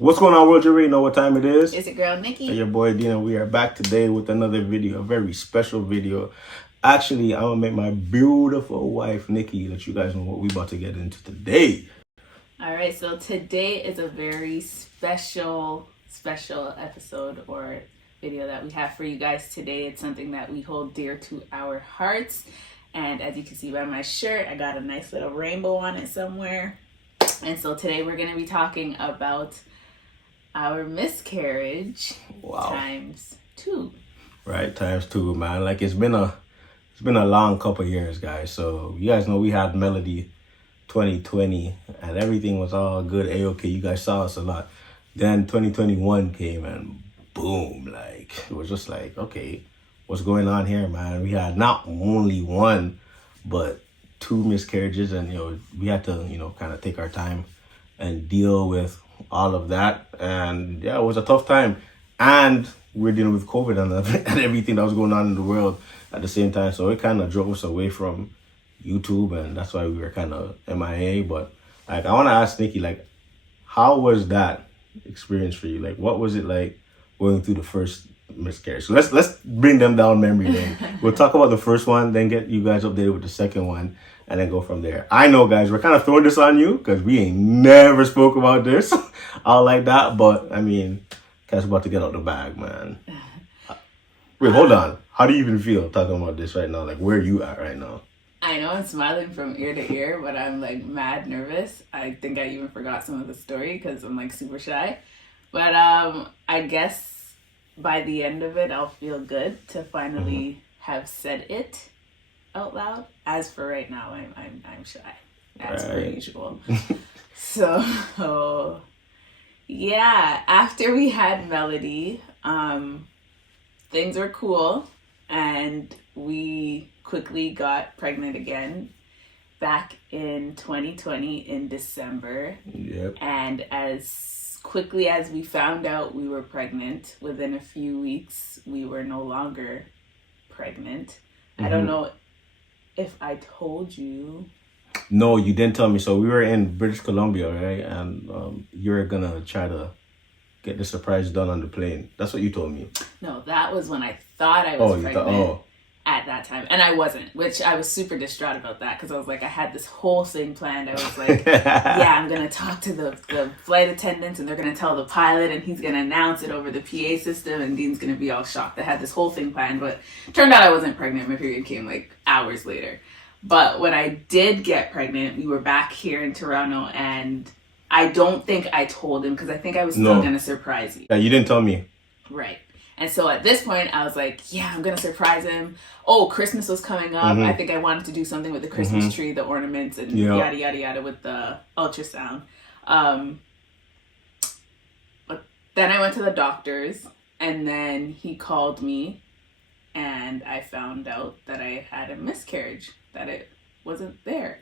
What's going on, world? You already know what time it is. It's your girl, Nicky. And your boy, Dina. We are back today with another video, a very special video. Actually, I'm going to make my beautiful wife, Nicky, let you guys know what we about to get into today. All right, so today is a very special episode or video that we have for you guys today. It's something that we hold dear to our hearts. And as you can see by my shirt, I got a nice little rainbow on it somewhere. And so today we're going to be talking about our miscarriage times 2. Right, times 2, man. Like it's been a long couple years, guys. So you guys know we had Melody 2020 and everything was all good. A-okay, you guys saw us a lot. Then 2021 came and boom, like it was just like, okay, what's going on here, man? We had not only one, but 2 miscarriages, and we had to, kind of take our time and deal with all of that. And yeah, it was a tough time. And we're dealing with COVID and everything that was going on in the world at the same time. So it kind of drove us away from YouTube, and that's why we were kind of MIA. But like, I want to ask Nicky, like, how was that experience for you? Like, what was it like going through the first miscarriage? So let's bring them down memory lane. We'll talk about the first one, then get you guys updated with the second one, and then go from there. I know, guys, we're kind of throwing this on you because we ain't never spoke about this all like that. But I mean, guys, about to get out the bag, man. Wait, hold on. How do you even feel talking about this right now? Like, where are you at right now? I know I'm smiling from ear to ear, but I'm like mad nervous. I think I even forgot some of the story because I'm like super shy. But I guess by the end of it, I'll feel good to finally have said it out loud. As for right now, I'm shy, as per usual. So yeah, after we had Melody, things were cool, and we quickly got pregnant again back in 2020 in December. Yep. And as quickly as we found out we were pregnant, within a few weeks, we were no longer pregnant. I don't know if I told you. No, you didn't tell me. So we were in British Columbia, right? And you were going to try to get the surprise done on the plane. That's what you told me. No, that was when I thought I was pregnant. At that time, and I wasn't, which I was super distraught about that because I was like, I had this whole thing planned. I was like, yeah, I'm gonna talk to the flight attendants, and they're gonna tell the pilot, and he's gonna announce it over the PA system, and Dean's gonna be all shocked. I had this whole thing planned, but turned out I wasn't pregnant. My period came like hours later. But when I did get pregnant, we were back here in Toronto, and I don't think I told him because I think I was still gonna surprise you. Yeah, you didn't tell me. Right. And so at this point, I was like, yeah, I'm going to surprise him. Oh, Christmas was coming up. I think I wanted to do something with the Christmas tree, the ornaments, and yada, yada, yada with the ultrasound. But then I went to the doctor's, and then he called me, and I found out that I had a miscarriage, that it wasn't there.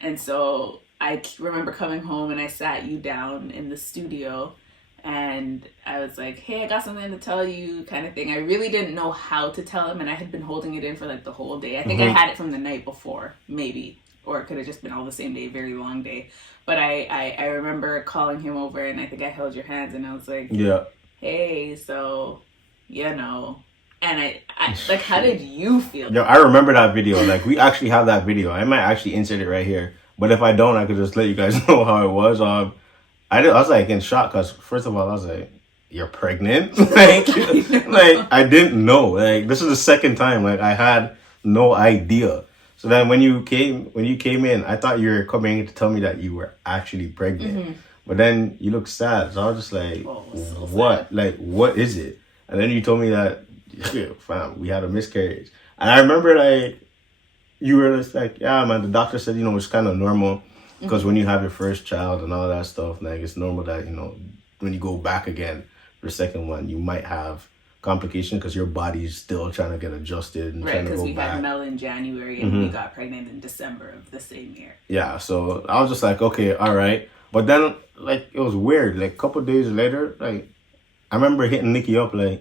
And so I remember coming home, and I sat you down in the studio, and I was like, hey, I got something to tell you, kind of thing. I really didn't know how to tell him, and I had been holding it in for like the whole day. I think I had it from the night before, maybe, or it could have just been all the same day, very long day. But I remember calling him over, and I think I held your hands, and I was like, yeah, hey, so, and I like, how did you feel? Yo, I remember that video. Like, we actually have that video. I might actually insert it right here, but if I don't, I could just let you guys know how it was. I was like in shock because first of all, I was like, "You're pregnant?" like I didn't know. Like, this is the second time. Like, I had no idea. So then when you came in, I thought you were coming to tell me that you were actually pregnant. But then you looked sad. So I was just like, "What? Like, what is it?" And then you told me that, fam, we had a miscarriage. And I remember like you were just like, "Yeah, man." The doctor said, it's kind of normal. Because when you have your first child and all that stuff, like, it's normal that, when you go back again for the second one, you might have complications because your body's still trying to get adjusted and trying to go back. Right, because we had Mel in January and we got pregnant in December of the same year. Yeah, so I was just like, okay, all right. But then, like, it was weird. Like, a couple days later, like, I remember hitting Nicky up, like,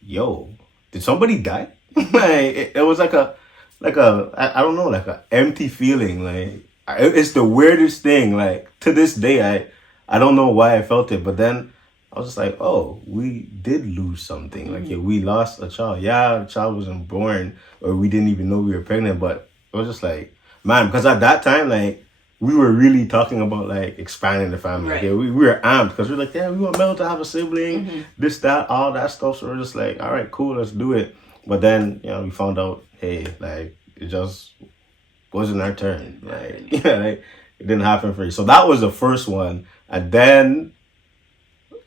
yo, did somebody die? Like, it was like a I don't know, like a empty feeling, like, it's the weirdest thing. Like, to this day, I don't know why I felt it, but then I was just like, oh, we did lose something. Like, yeah, we lost a child. Yeah, the child wasn't born, or we didn't even know we were pregnant, but it was just like, man, because at that time, like, we were really talking about, like, expanding the family. Right. Like, yeah, we were amped, because we were like, yeah, we want Mel to have a sibling, this, that, all that stuff. So we're just like, all right, cool, let's do it. But then, you know, we found out, hey, like, it just wasn't our turn. Like, yeah, like, it didn't happen for you. So that was the first one. And then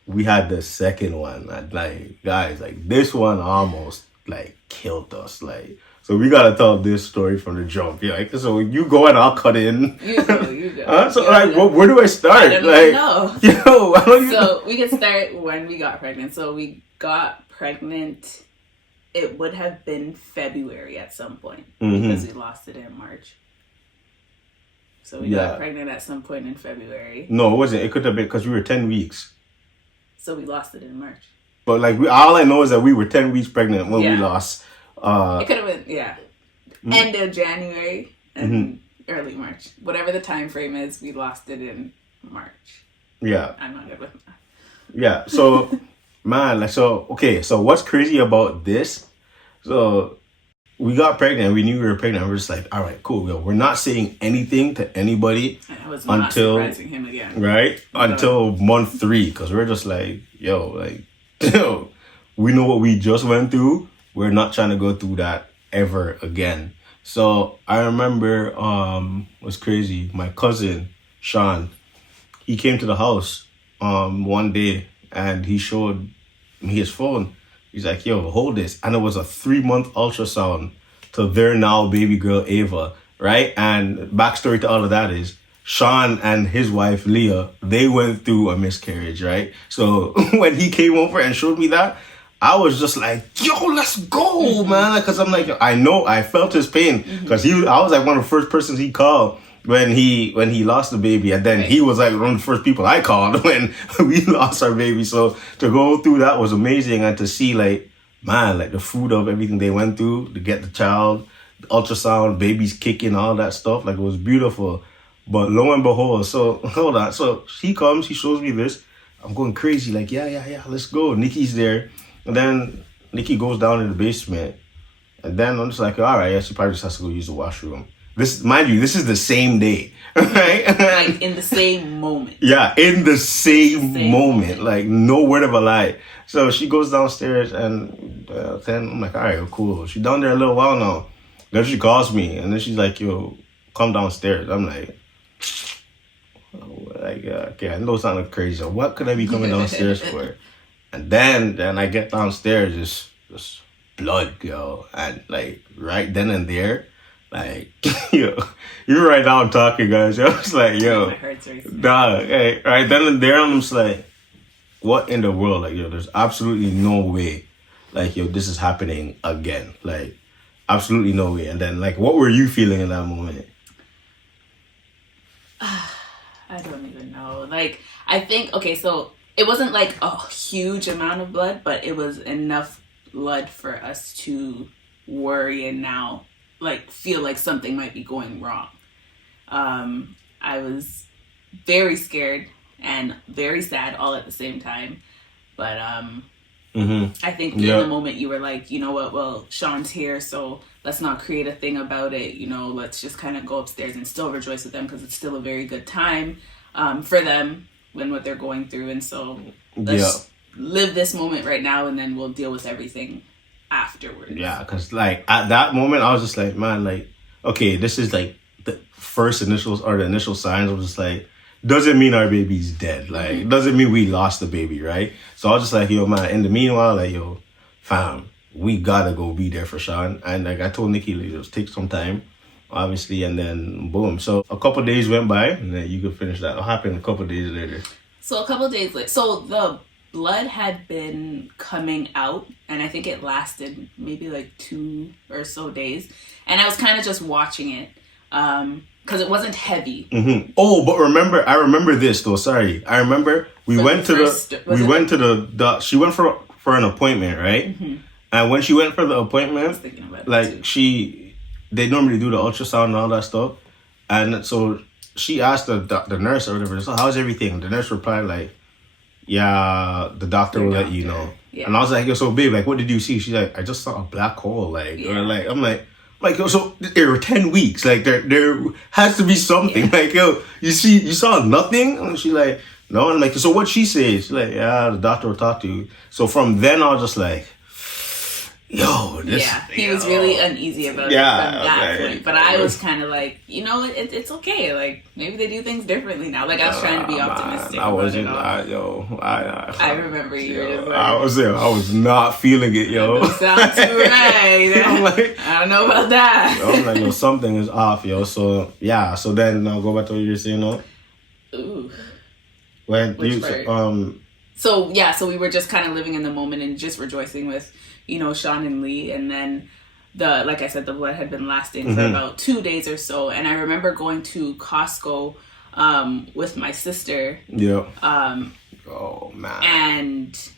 we had the second one. And like, guys, like, this one almost like killed us. Like, so we gotta tell this story from the jump. Yeah, like, so you go and I'll cut in. You go. So like, where do I start? I don't like, know. Yo, I don't even know. So we can start when we got pregnant. So we got pregnant. It would have been February at some point because we lost it in March. So we got pregnant at some point in February. No, it wasn't. It could have been because we were 10 weeks. So we lost it in March. But like, all I know is that we were 10 weeks pregnant when we lost. It could have been, end of January and early March. Whatever the time frame is, we lost it in March. Yeah. I'm not good with math. Yeah. So, man, like, so, okay. So what's crazy about this? So we got pregnant. We knew we were pregnant. We're just like, all right, cool. Yo, we're not saying anything to anybody I was not surprising him again. Right? Until month 3. Because we're just like, yo, we know what we just went through. We're not trying to go through that ever again. So I remember, it was crazy. My cousin, Sean, he came to the house one day and he showed me his phone. He's like, yo, hold this. And it was a 3-month ultrasound to their now baby girl, Ava, right? And backstory to all of that is Sean and his wife, Leah, they went through a miscarriage, right? So when he came over and showed me that, I was just like, yo, let's go, man. Because I'm like, I felt his pain. Because I was like one of the first persons he called when he lost the baby. And then he was like one of the first people I called when we lost our baby. So to go through that was amazing. And to see, like, man, like the fruit of everything they went through to get the child, the ultrasound, babies kicking, all that stuff. Like, it was beautiful. But lo and behold, so hold on. So he comes, he shows me this. I'm going crazy. Like, yeah, let's go. Nicky's there. And then Nicky goes down in the basement. And then I'm just like, all right, she probably just has to go use the washroom. This, mind you, this is the same day, right? Like, in the same moment. Yeah, in the same moment. Like, no word of a lie. So she goes downstairs and then I'm like, all right, cool. She's down there a little while now. Then she calls me and then she's like, yo, come downstairs. I'm like, okay, I know it's not crazy. So what could I be coming downstairs for? And then I get downstairs, just blood, yo. And like right then and there, like, yo, you're right now I'm talking, guys. I was like, yo, dog, hey, right then and there, I'm just like, what in the world? Like, yo, there's absolutely no way, like, yo, this is happening again. Like, absolutely no way. And then, like, what were you feeling in that moment? I don't even know. Like, I think, okay, so it wasn't like a huge amount of blood, but it was enough blood for us to worry and now, like, feel like something might be going wrong. I was very scared and very sad all at the same time. But I think in the moment you were like, you know what, well, Sean's here, so let's not create a thing about it. You know, let's just kind of go upstairs and still rejoice with them because it's still a very good time for them when what they're going through. And so let's live this moment right now and then we'll deal with everything afterwards. Yeah, because like at that moment I was just like, man, like, okay, this is like the first initials or the initial signs. I was just like, doesn't mean our baby's dead. Like, doesn't mean we lost the baby, right? So I was just like, yo, man, in the meanwhile, like, yo, fam, we gotta go be there for Sean. And like I told Nicky, like, just take some time, obviously, and then boom. So a couple days went by and then you could finish that. What happened a couple days later? So a couple days later, so the blood had been coming out and I think it lasted maybe like 2 or so days. And I was kind of just watching it. Because it wasn't heavy. Oh, but I remember this though. Sorry, I remember she went for an appointment, right? And when she went for the appointment, like they normally do the ultrasound and all that stuff, and so she asked the nurse or whatever, so how's everything? The nurse replied like, yeah, the doctor will let you know. Yeah. And I was like, yo, so babe, like, what did you see? She's like, I just saw a black hole, like, or like, I'm like, yo, so there were 10 weeks, like, there has to be something, like, yo, you saw nothing? And she's like, no. And I'm like, so what she says? She's like, yeah, the doctor will talk to you. So from then I was just like, yo, this. Yeah, he was really uneasy about it from that point. But I was kind of like, you know, it's okay. Like, maybe they do things differently now. Like, I was trying to be optimistic. I wasn't. I remember you were just like, I was not feeling it, yo. That sounds too right. I'm like, I don't know about that. Yo, I'm like, yo, something is off, yo. So yeah. So then I'll go back to what you were saying, no? Ooh. When Which you part? So yeah, so we were just kind of living in the moment and just rejoicing with, you know, Sean and Lee, and then like I said, the blood had been lasting for about 2 days or so, and I remember going to Costco with my sister. Yeah. Oh man. And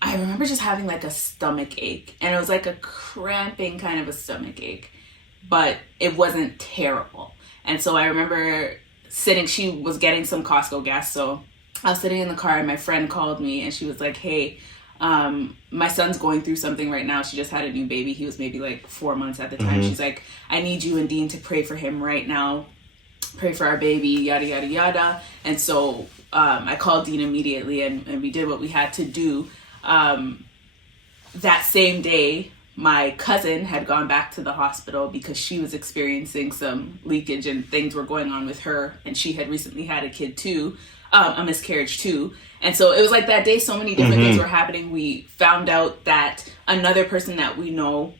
I remember just having like a stomach ache, and it was like a cramping kind of a stomach ache, but it wasn't terrible. And so I remember she was getting some Costco gas, so I was sitting in the car and my friend called me and she was like, hey, my son's going through something right now. She just had a new baby. He was maybe like 4 months at the time. She's like, I need you and Dean to pray for him right now. Pray for our baby, yada, yada, yada. And so I called Dean immediately and we did what we had to do. That same day, my cousin had gone back to the hospital because she was experiencing some leakage and things were going on with her. And she had recently had a kid too, a miscarriage too. And so it was like that day, so many different things were happening. We found out that another person that we know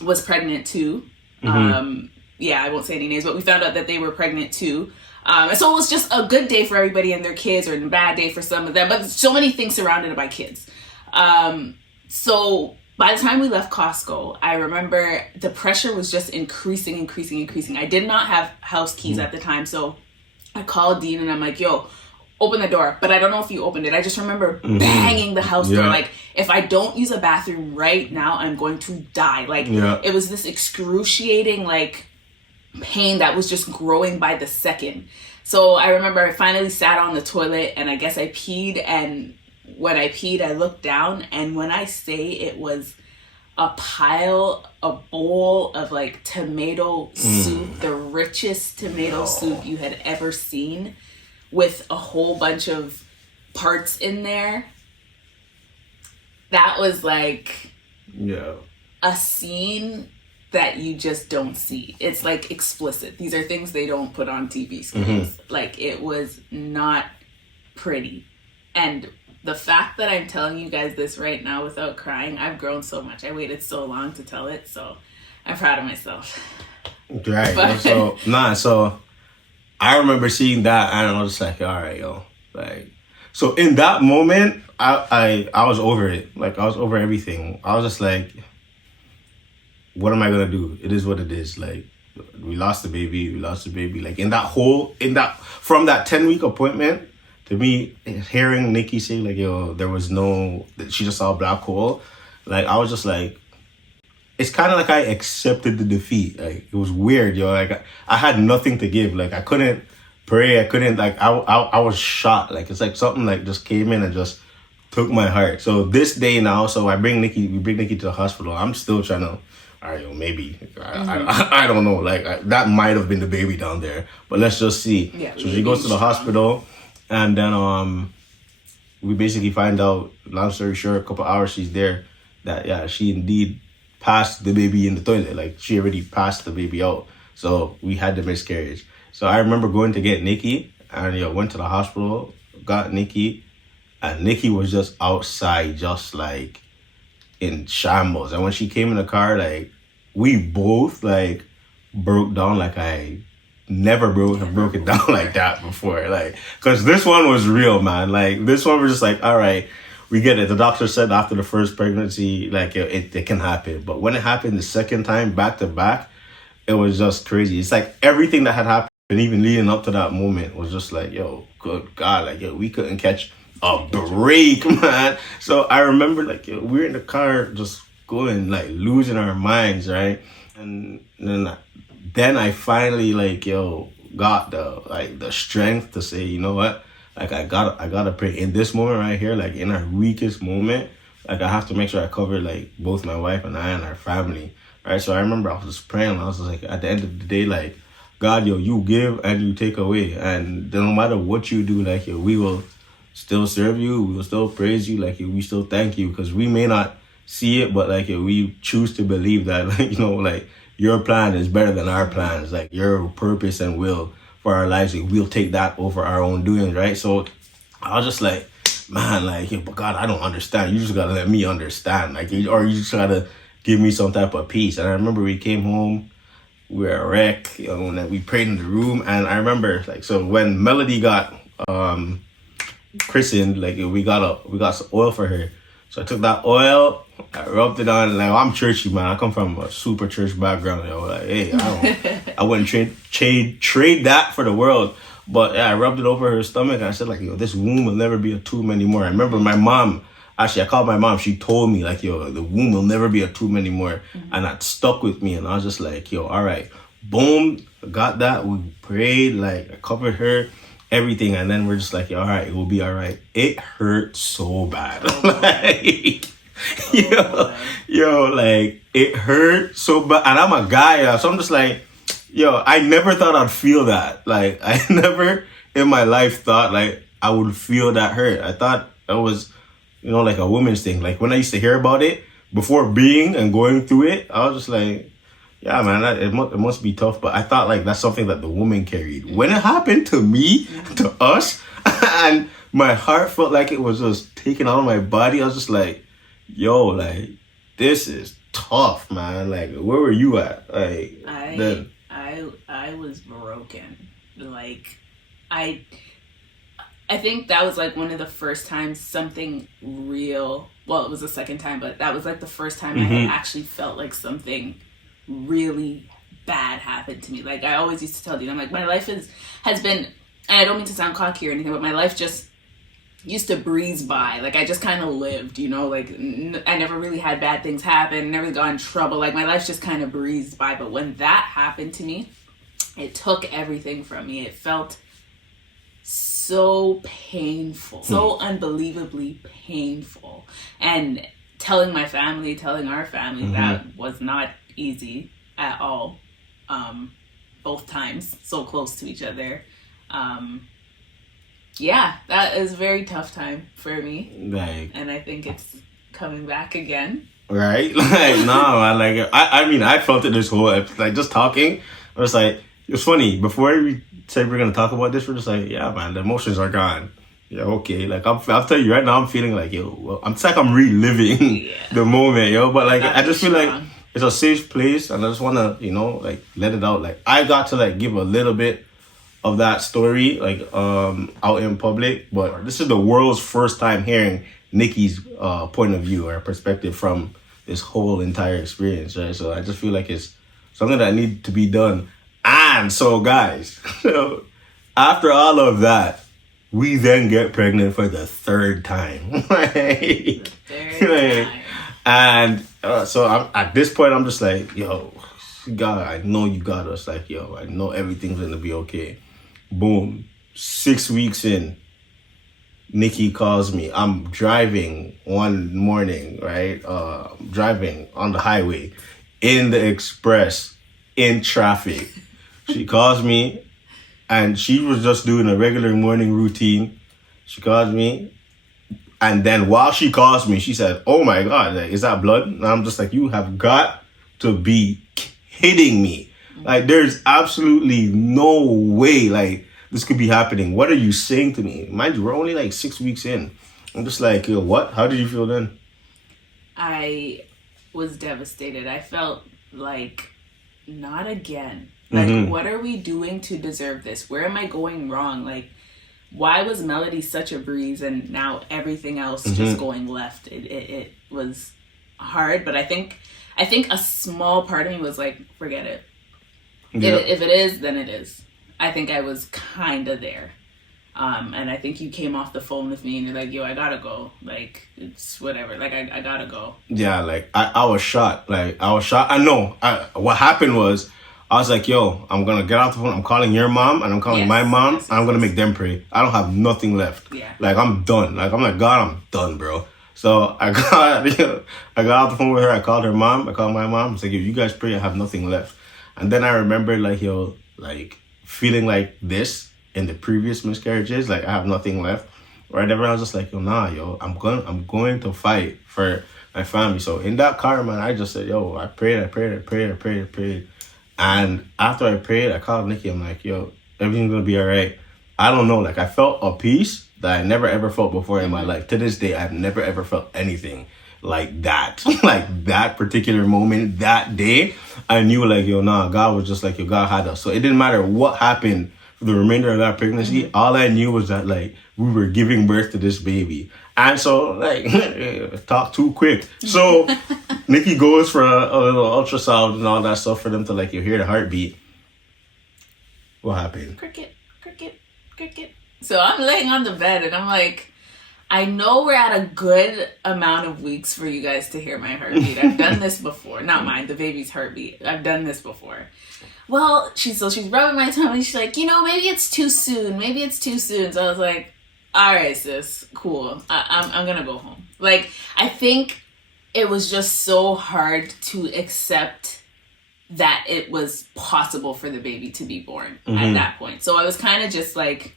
was pregnant too. Yeah, I won't say any names, but we found out that they were pregnant too. And so it was just a good day for everybody and their kids, or a bad day for some of them, but so many things surrounded by kids. So by the time we left Costco, I remember the pressure was just increasing. I did not have house keys at the time, so I called Dean and I'm like, yo, open the door. But I don't know if you opened it. I just remember banging the house door. Like, if I don't use a bathroom right now, I'm going to die. Like, it was this excruciating, like, pain that was just growing by the second. So I remember I finally sat on the toilet and I guess I peed, and when I peed, I looked down, and when I say it was a bowl of like tomato soup, the richest tomato soup you had ever seen, with a whole bunch of parts in there. That was like a scene that you just don't see. It's like explicit. These are things they don't put on TV screens. Like, it was not pretty. And the fact that I'm telling you guys this right now without crying, I've grown so much. I waited so long to tell it, so I'm proud of myself. Right. But, so I remember seeing that and I was just like, all right, yo. Like, so in that moment, I was over it. Like, I was over everything. I was just like, what am I gonna do? It is what it is. Like, we lost the baby. Like, from that 10-week appointment, to me, hearing Nicky say, like, yo, she just saw a black hole, like, I was just like, it's kind of like I accepted the defeat. Like, it was weird, yo. Like, I had nothing to give. Like, I couldn't pray. I couldn't, like, I was shot. Like, it's like something, like, just came in and just took my heart. So this day now, so we bring Nicky to the hospital. I'm still trying to, all right, yo, maybe. I don't know. Like, that might have been the baby down there. But let's just see. Yeah, so she goes to the hospital. And then we basically find out, long story short, a couple hours she's there, that, yeah, she indeed passed the baby in the toilet. Like, she already passed the baby out. So we had the miscarriage. So I remember going to get Nicky, and went to the hospital, got Nicky, and Nicky was just outside, just like in shambles. And when she came in the car, like, we both like broke down. Like, I never broke it down like that before. Like, because this one was real, man. Like, this one was just like, all right, we get it. The doctor said after the first pregnancy, like, it can happen. But when it happened the second time, back to back, it was just crazy. It's like everything that had happened, even leading up to that moment, was just like, yo, good God, like, yo, we couldn't catch a break, man. So I remember, like, yo, we were in the car just going, like, losing our minds, right? And then I finally, like, yo, got the strength to say, you know what, like I gotta pray in this moment right here, like in our weakest moment. Like I have to make sure I cover like both my wife and I and our family, right? So I remember I was just praying. I was just like, at the end of the day, like, God, yo, you give and you take away, and no matter what you do, like, yo, we will still serve you, we will still praise you, like, yo, we still thank you, because we may not see it, but like, yo, we choose to believe that, like, you know, like, your plan is better than our plans, like your purpose and will for our lives, like, we'll take that over our own doings, right? So I was just like, man, like, yo, but God, I don't understand. You just gotta let me understand, like, or you just gotta give me some type of peace. And I remember we came home, we were a wreck, you know, and then we prayed in the room. And I remember, like, so when Melody got christened, like, we got some oil for her. So I took that oil, I rubbed it on. Like, I'm churchy, man. I come from a super church background. Yo, like, hey, I wouldn't trade that for the world. But yeah, I rubbed it over her stomach and I said, like, yo, this womb will never be a tomb anymore. I remember my mom, actually, I called my mom. She told me, like, yo, the womb will never be a tomb anymore. And that stuck with me. And I was just like, yo, all right. Boom. Got that. We prayed. Like, I covered her, everything. And then we're just like, yo, all right, it will be all right. It hurt so bad. Like, yo, like, it hurt so bad. And I'm a guy, so I'm just like, yo, I never thought I'd feel that. Like, I never in my life thought, like, I would feel that hurt. I thought it was, you know, like a woman's thing. Like, when I used to hear about it, before being and going through it, I was just like, yeah, man, it must be tough. But I thought, like, that's something that the woman carried. When it happened to me, to us, and my heart felt like it was just taken out of my body, I was just like, yo, like, this is tough, man. Like, where were you at? Like, I was broken. Like, I think that was like one of the first times something real, well, it was the second time, but that was like the first time I had actually felt like something really bad happened to me. Like, I always used to tell you, I'm like, my life has been, and I don't mean to sound cocky or anything, but my life just used to breeze by. Like, I just kind of lived, you know, like, I never really had bad things happen, never got in trouble. Like, my life just kind of breezed by. But when that happened to me, it took everything from me. It felt so painful, so unbelievably painful. And telling my family, telling our family, that was not easy at all. Both times, so close to each other. Yeah, that is a very tough time for me. Like, and I think it's coming back again. Right? Like, no, man, like, I mean, I felt it this whole episode, like, just talking. I was like, it's funny, before we said we're gonna talk about this, we're just like, yeah, man, the emotions are gone. Yeah, okay. Like, I'll tell you right now, I'm feeling like, yo, well, it's like I'm reliving the moment, yo. But like, I just feel like it's a safe place, and I just wanna, you know, like, let it out. Like, I got to, like, give a little bit of that story, like, out in public, but this is the world's first time hearing Nicky's point of view or perspective from this whole entire experience, right? So I just feel like it's something that needs to be done. And so, guys, after all of that, we then get pregnant for the third time. And so at this point, I'm just like, yo, God, I know you got us. Like, yo, I know everything's going to be okay. Boom. 6 weeks in, Nicky calls me. I'm driving one morning, right? Driving on the highway, in the express, in traffic. She calls me, and she was just doing a regular morning routine. She calls me, and then while she calls me, she said, oh my God, like, is that blood? And I'm just like, you have got to be kidding me. Like, there's absolutely no way, like, this could be happening. What are you saying to me? Mind you, we're only like 6 weeks in. I'm just like, yo, what? How did you feel then? I was devastated. I felt like, not again. Like, what are we doing to deserve this? Where am I going wrong? Like, why was Melody such a breeze and now everything else just going left? It was hard, but I think a small part of me was like, forget it. Yeah. If it is, then it is. I think I was kind of there. And I think you came off the phone with me and you're like, yo, I gotta go. Like, it's whatever. Like, I gotta go. Yeah, like, I was shocked. Like, I was shocked. I know. What happened was, I was like, yo, I'm going to get off the phone. I'm calling your mom and I'm calling my mom. And I'm going to make them pray. I don't have nothing left. Yeah. Like, I'm done. Like, I'm like, God, I'm done, bro. So I got off the phone with her. I called her mom. I called my mom. I was like, yo, you guys pray. I have nothing left. And then I remember, like, yo, like, feeling like this in the previous miscarriages. Like, I have nothing left. Right? Everyone was just like, yo, nah, yo, I'm going to fight for my family. So in that car, man, I just said, yo, I prayed. And after I prayed, I called Nicky. I'm like, yo, everything's going to be all right. I don't know. Like, I felt a peace that I never ever felt before in my life. To this day, I've never ever felt anything like that. Like that particular moment, that day, I knew like, yo, nah, God was just like, yo, God had us. So it didn't matter what happened for the remainder of that pregnancy. All I knew was that like we were giving birth to this baby. And so like, talk too quick. So Nicky goes for a little ultrasound and all that stuff for them to like, you hear the heartbeat. What happened? Cricket. So I'm laying on the bed and I'm like, I know we're at a good amount of weeks for you guys to hear my heartbeat. I've done this before. Not mine, the baby's heartbeat. I've done this before. Well, she's rubbing my tummy. She's like, maybe it's too soon. So I was like, all right, sis, cool. I'm going to go home. Like, I think it was just so hard to accept that it was possible for the baby to be born at that point. So I was kind of just like,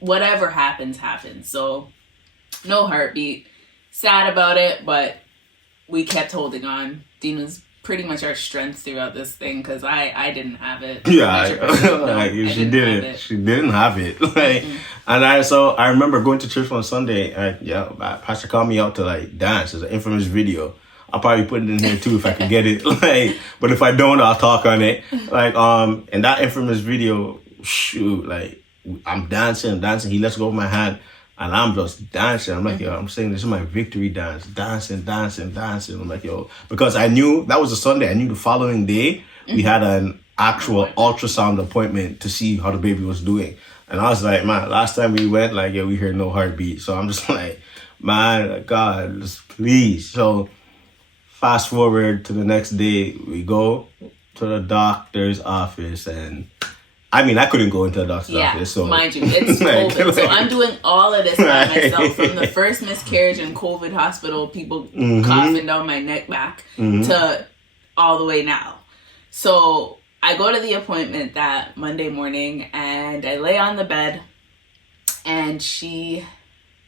whatever happens. So no heartbeat. Sad about it, but we kept holding on. Dean was pretty much our strength throughout this thing because I didn't have it. Yeah, she didn't have it. Like, and I remember going to church on Sunday. Pastor called me out to like dance. It's an infamous video. I'll probably put it in here too if I could get it. Like, but if I don't, I'll talk on it. Like, in that infamous video, shoot, like I'm dancing. He lets go of my hand. And I'm just dancing. I'm like, yo, I'm saying this is my victory dance. Dancing. I'm like, yo, because I knew that was a Sunday. I knew the following day we had an actual ultrasound appointment to see how the baby was doing. And I was like, man, last time we went, like, yeah, we heard no heartbeat. So I'm just like, man, God, just please. So fast forward to the next day, we go to the doctor's office and I mean, I couldn't go into the doctor's office. So mind you, it's COVID. So I'm doing all of this by myself. From the first miscarriage in COVID hospital, people coughing down my neck back to all the way now. So I go to the appointment that Monday morning and I lay on the bed and she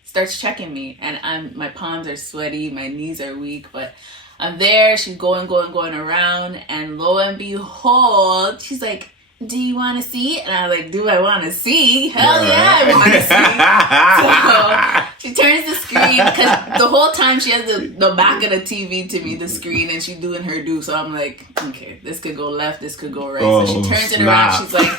starts checking me. And my palms are sweaty, my knees are weak, but I'm there. She's going around. And lo and behold, she's like, do you want to see? And I was like, do I want to see? Hell yeah, I want to see. So she turns the screen because the whole time she has the back of the TV to me, the screen, and she's doing her do. So I'm like, okay, this could go left, this could go right. So she turns it around. She's like,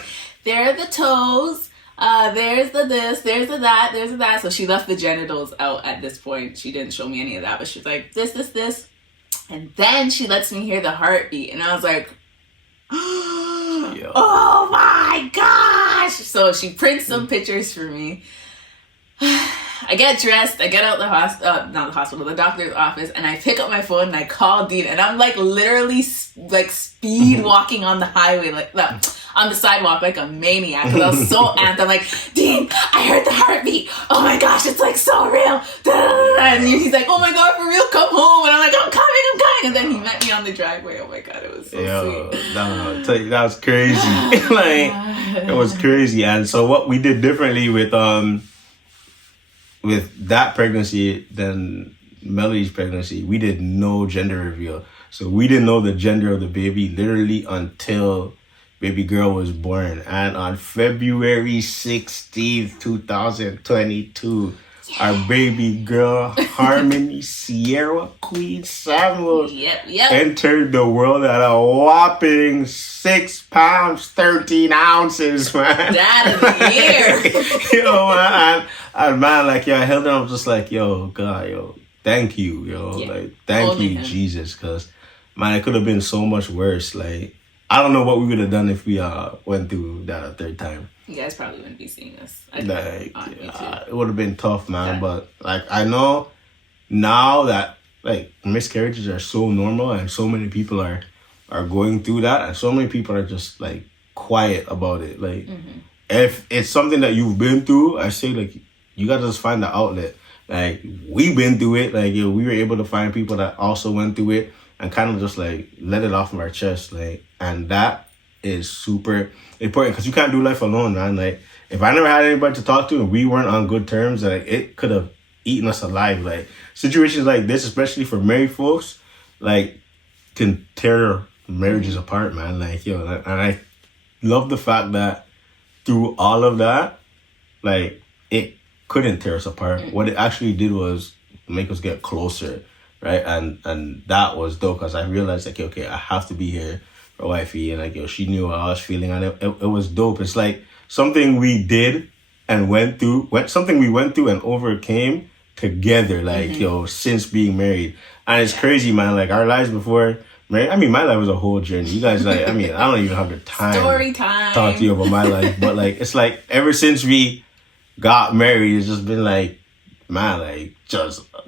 there are the toes. There's the this, there's the that, there's the that. So she left the genitals out at this point. She didn't show me any of that, but she's like, this. And then she lets me hear the heartbeat. And I was like, oh my gosh. So she prints some pictures for me. I get dressed, I get out the doctor's office, and I pick up my phone and I call Dean, and I'm like literally like speed walking on the highway, like on the sidewalk like a maniac because I was so amped. I'm like, Dean, I heard the heartbeat. Oh my gosh, it's like so real. And he's like, oh my God, for real, come home. And I'm like, I'm coming. And then he met me on the driveway. Oh my God, it was so sweet. No, tell you, that was crazy. Like, it was crazy. And so what we did differently with that pregnancy than Melody's pregnancy, we did no gender reveal. So we didn't know the gender of the baby literally until baby girl was born. And on February 16th, 2022, our baby girl, Harmony Sierra Queen Samuel, entered the world at a whopping 6 pounds, 13 ounces, man. Dad of the year. Man, and man, like, I held her, I was just like, yo, God, thank you, like, thank you, Jesus, because, man, it could have been so much worse. Like, I don't know what we would have done if we went through that a third time. You guys probably wouldn't be seeing us. It would have been tough, man. Yeah. But like, I know now that like miscarriages are so normal and so many people are are going through that, and so many people are just like quiet about it. Like, if it's something that you've been through, I say like you gotta just find the outlet. Like, we've been through it. Like, we were able to find people that also went through it and kind of just like let it off of our chest. Like, and that is super important because you can't do life alone, man. Like, if I never had anybody to talk to and we weren't on good terms, like, it could have eaten us alive. Like, situations like this, especially for married folks, like, can tear marriages apart, man. Like, yo, and I love the fact that through all of that, like, it couldn't tear us apart. What it actually did was make us get closer, right? And that was dope because I realized, like, okay, I have to be here for wifey, and like, yo, she knew how I was feeling, and it was dope. It's like something we did and went through and overcame together, like, yo, since being married. And it's crazy, man. Like, our lives before marriage, I mean, my life was a whole journey. You guys, like, I mean, I don't even have the time Story time to talk to you about my life, but like, it's like ever since we got married, it's just been like, man, like,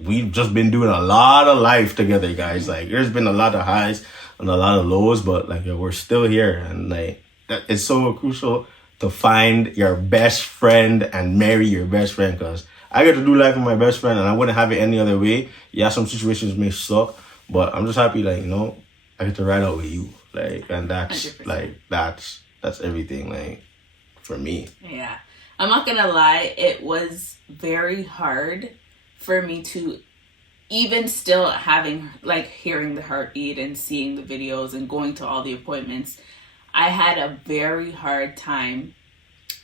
we've just been doing a lot of life together, guys. Like, there's been a lot of highs and a lot of lows, but like, we're still here, and like, it's so crucial to find your best friend and marry your best friend, because I get to do life with my best friend and I wouldn't have it any other way. Yeah, some situations may suck, but I'm just happy, like, you know, I get to ride out with you, like, and that's 100%. like, that's everything, like, for me. Yeah. I'm not gonna lie, it was very hard for me to, even still having, like, hearing the heartbeat and seeing the videos and going to all the appointments, I had a very hard time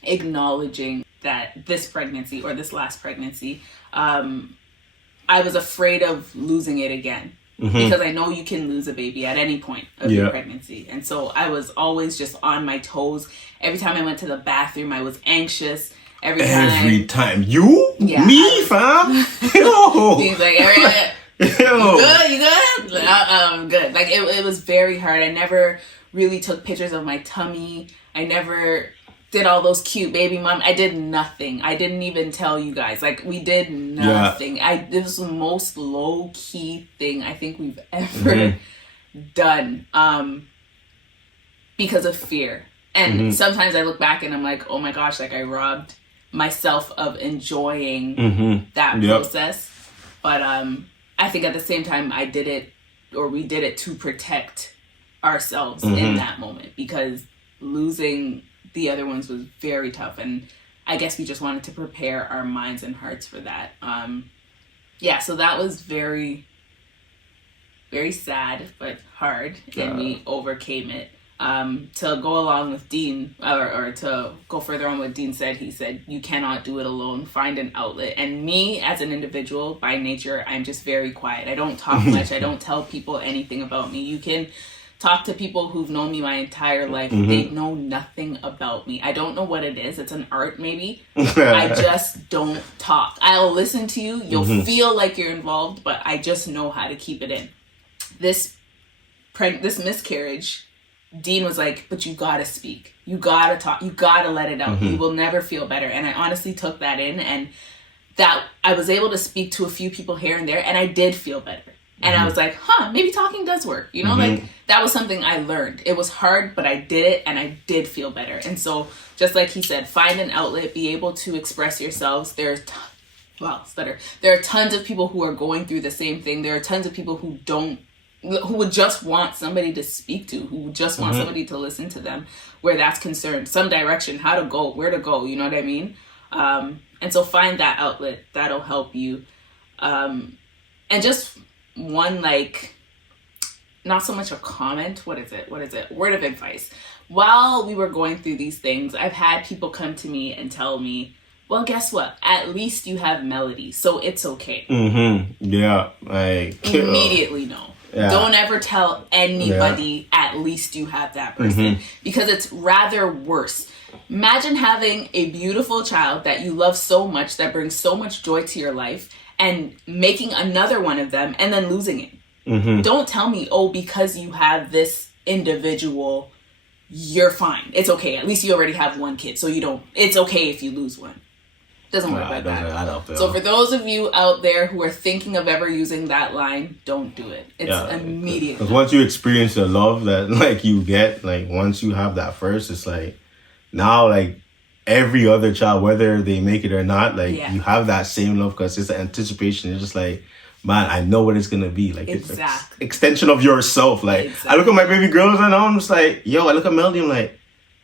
acknowledging that this pregnancy, or this last pregnancy, I was afraid of losing it again. Because I know you can lose a baby at any point of your pregnancy. And so I was always just on my toes. Every time I went to the bathroom, I was anxious. Every time. You? Yeah, Me, fam? Yo. He's like, you good? You good? I'm good. Like, it was very hard. I never really took pictures of my tummy. I never did all those cute baby mom. I did nothing. I didn't even tell you guys. Like, we did nothing. This was the most low key thing I think we've ever done, because of fear. And sometimes I look back and I'm like, oh my gosh, like, I robbed myself of enjoying that process. But I think at the same time, we did it to protect ourselves in that moment, because losing the other ones was very tough, and I guess we just wanted to prepare our minds and hearts for that. So that was very, very sad but hard, and we overcame it. To go along with Dean, or to go further on what Dean said, he said, you cannot do it alone. Find an outlet. And me, as an individual, by nature, I'm just very quiet. I don't talk much. I don't tell people anything about me. You can talk to people who've known me my entire life. They know nothing about me. I don't know what it is. It's an art, maybe. I just don't talk. I'll listen to you. You'll feel like you're involved, but I just know how to keep it in. This miscarriage, Dean was like, but you gotta speak. You gotta talk. You gotta let it out. You will never feel better. And I honestly took that in, and that I was able to speak to a few people here and there, and I did feel better. And I was like, maybe talking does work. You know, like, that was something I learned. It was hard, but I did it, and I did feel better. And so, just like he said, find an outlet, be able to express yourselves. There are tons of people who are going through the same thing. There are tons of people who would just want somebody to speak to, who would just want somebody to listen to them, where that's concerned, some direction, how to go, where to go, you know what I mean? And so find that outlet, that'll help you. And just one, like, not so much a comment, what is it? Word of advice. While we were going through these things, I've had people come to me and tell me, well, guess what? At least you have Melody, so it's okay. Yeah, like, immediately no. Yeah. Don't ever tell anybody, at least you have that person, because it's rather worse. Imagine having a beautiful child that you love so much, that brings so much joy to your life, and making another one of them and then losing it. Don't tell me, oh, because you have this individual, you're fine. It's okay. At least you already have one kid, so it's okay if you lose one. Doesn't work Nah, like it doesn't that. add up, So for those of you out there who are thinking of ever using that line, don't do it. It's immediate. Because once you experience the love that like you get, like once you have that first, it's like now like every other child, whether they make it or not, like you have that same love because it's the anticipation. It's just like, man, I know what it's gonna be. Like it's an extension of yourself. Like I look at my baby girls and I'm just like, yo, I look at Melody, I'm like,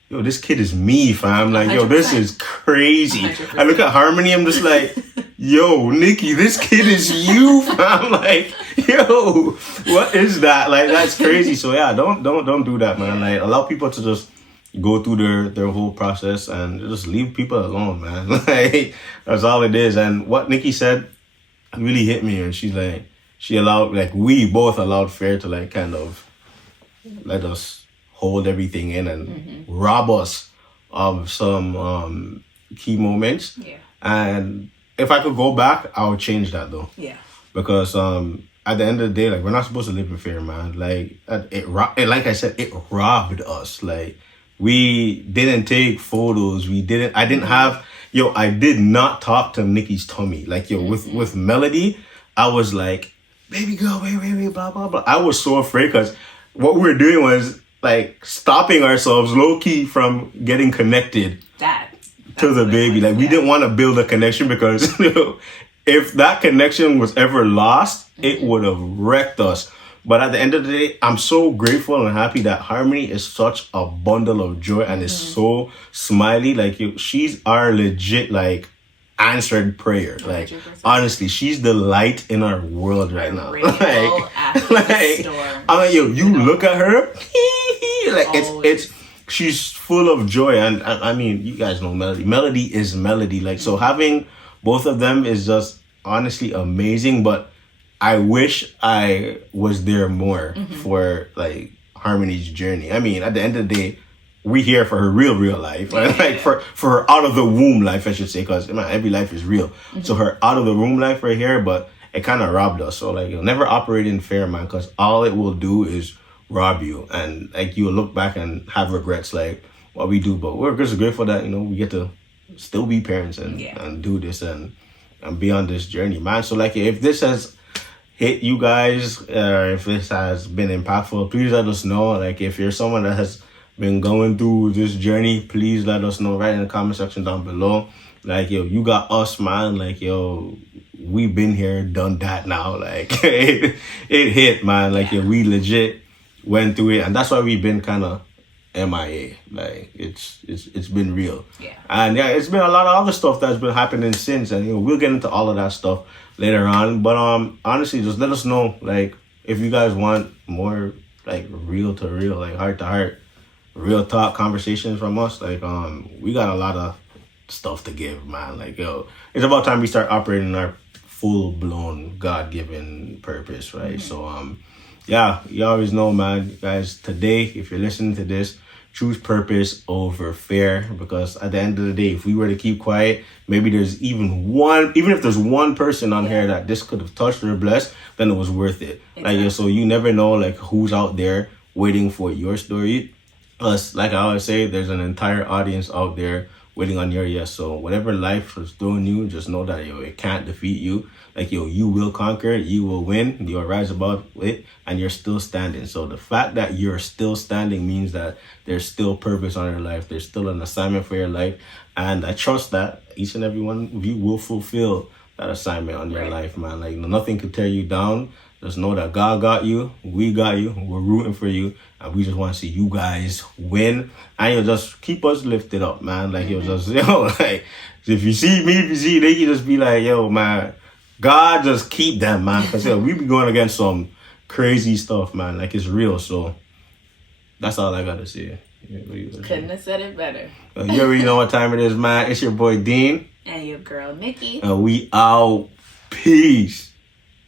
yo, this kid is me, fam. Like, 100%. Yo, this is crazy. 100%. I look at Harmony, I'm just like, yo, Nicky, this kid is you, fam. Like, yo, what is that? Like, that's crazy. So yeah, don't do that, man. Like, allow people to just go through their whole process and just leave people alone, man. Like, that's all it is. And what Nicky said really hit me. And she's like, she allowed, like, we both allowed Fair to like kind of let us hold everything in and rob us of some key moments. Yeah. And if I could go back, I would change that though. Yeah. Because at the end of the day, like we're not supposed to live in fear, man. Like like I said, it robbed us. Like we didn't take photos. I did not talk to Nicky's tummy. Like with Melody, I was like, baby girl, wait, blah blah blah. I was so afraid because what we were doing was like stopping ourselves low key from getting connected to the baby. Like we didn't want to build a connection because if that connection was ever lost, it would have wrecked us. But at the end of the day, I'm so grateful and happy that Harmony is such a bundle of joy and is so smiley. Like she's our legit like answered prayer. Like 100%. Honestly, she's the light in our world right now. Like, yo, you look at her. Like it's she's full of joy, and I mean, you guys know Melody. Melody is Melody. Like so, having both of them is just honestly amazing. But I wish I was there more for like Harmony's journey. I mean, at the end of the day, we here for her real life, right? Like for her out of the womb life, I should say, because every life is real. So her out of the womb life right here, but it kind of robbed us. So like, you'll never operate in fear, man, because all it will do is rob you, and like you'll look back and have regrets like what we do. But we're just grateful that we get to still be parents and do this and be on this journey, man. So like if this has hit you guys, if this has been impactful, please let us know. Like if you're someone that has been going through this journey, please let us know right in the comment section down below. Like, yo, you got us, man. Like, yo, we've been here, done that now. Like it hit, man. Like, yo, we legit went through it, and that's why we've been kind of MIA. Like it's been real. Yeah. And yeah, it's been a lot of other stuff that's been happening since, and we'll get into all of that stuff later on. But honestly, just let us know, like, if you guys want more like real to real, like heart to heart, real talk conversations from us. Like we got a lot of stuff to give, man. Like, yo, it's about time we start operating our full blown God-given purpose, right? So yeah, you always know, man, guys, today, if you're listening to this, choose purpose over fear, because at the end of the day, if we were to keep quiet, maybe there's even if there's one person on here that this could have touched or blessed, then it was worth it. Exactly. Like, so you never know, like, who's out there waiting for your story. Plus, like I always say, there's an entire audience out there waiting on your yes. So whatever life is throwing you, just know that, yo, it can't defeat you. Like, yo, you will conquer it, you will win, you'll rise above it, and you're still standing. So the fact that you're still standing means that there's still purpose on your life. There's still an assignment for your life. And I trust that each and every one of you will fulfill that assignment on your life, man. Like, nothing can tear you down. Just know that God got you, we got you, we're rooting for you, and we just want to see you guys win. And you'll just keep us lifted up, man. Like, you'll just, like, if you see me, if you see Nicky, just be like, yo, man, God just keep them, man. Because we be going against some crazy stuff, man. Like, it's real. So that's all I got to say. Couldn't have said it better. You already know what time it is, man. It's your boy, Dean. And your girl, Nicky. And we out. Peace.